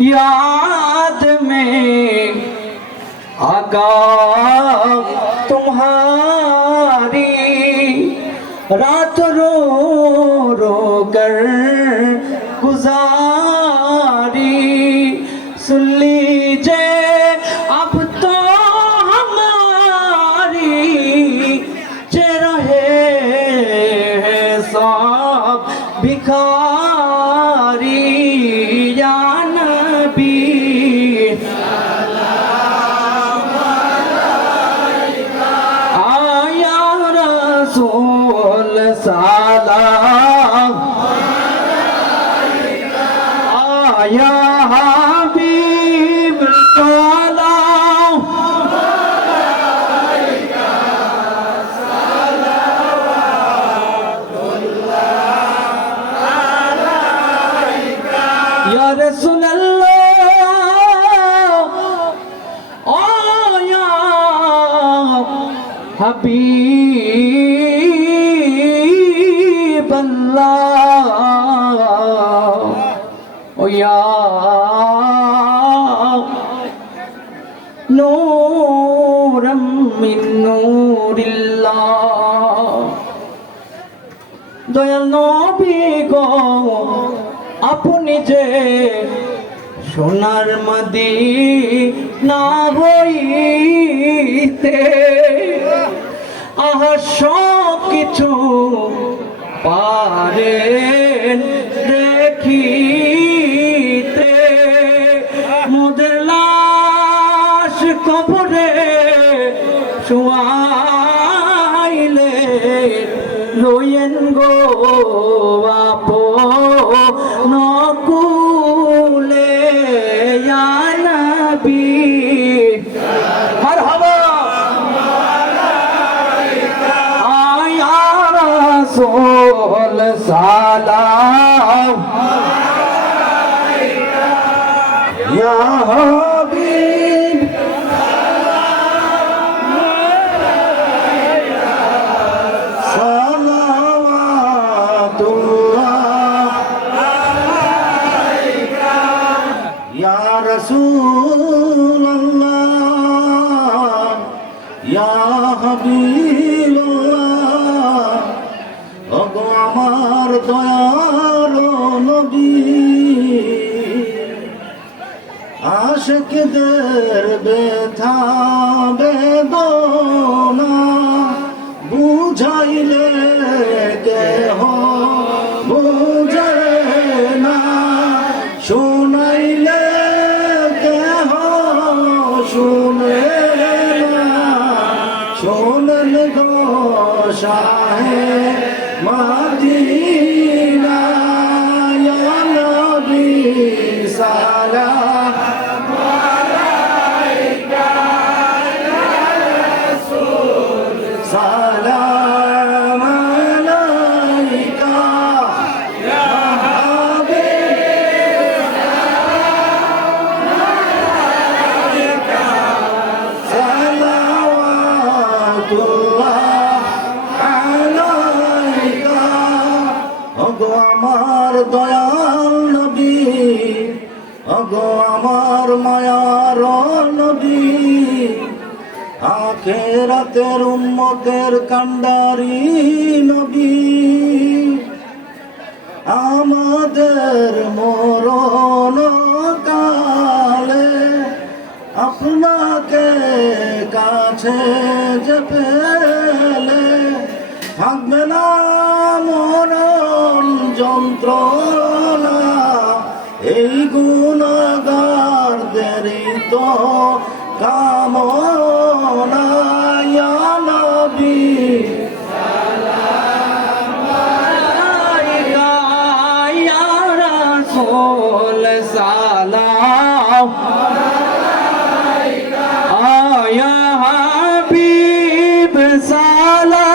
याद में आका तुम्हारी रात रो रो कर गुजारी सुन लीजिए अब तो हमारी चेहरा है सब भिखारी या नबी आया रसूल सलाम आया हबीब सलाम या रसूल अल्लाह ओ या हबीब अल्लाह ओ या नूरम मिन नूरिल्लाह दयाल नबी गो আপনি যে সোনার মদিনা হইতে আহা সব কিছু পারেন দেখিতে মোদের লাশ কবরে শুয়াইলে রইয়েন গো নকুলে ইয়া নবী মারহাবা আয়া রাসূল সালাম ইয়া হাবিব रसूल अल्लाह या हबीब अल्लाह ओगो আমার দয়াল নবী আশিকদের ব্যথা বেদনা বুঝাইলে কেহ বুঝে না শুনাইলে শুনে না শোনেন গো শাহে মদিনা ইয়া নবী সালাম আলাইকা ইয়া রাসূল সালাম আলাইকা ইয়া হাবিব ওগো আমার দয়াল নবী ওগো আমার মায়ার নবী আখিরাতের উম্মতের কান্ডারি নবী আমাদের মরণ কালে আপনাকে কাছে যে পেলে থাকবে না মরণ যন্ত্রণা এই গুনাহগারদেরই তো কামনা ইয়া নবী সালাম আলাইকা ইয়া রাসূল সালাম আলাইকা ইয়া হাবিব সালাম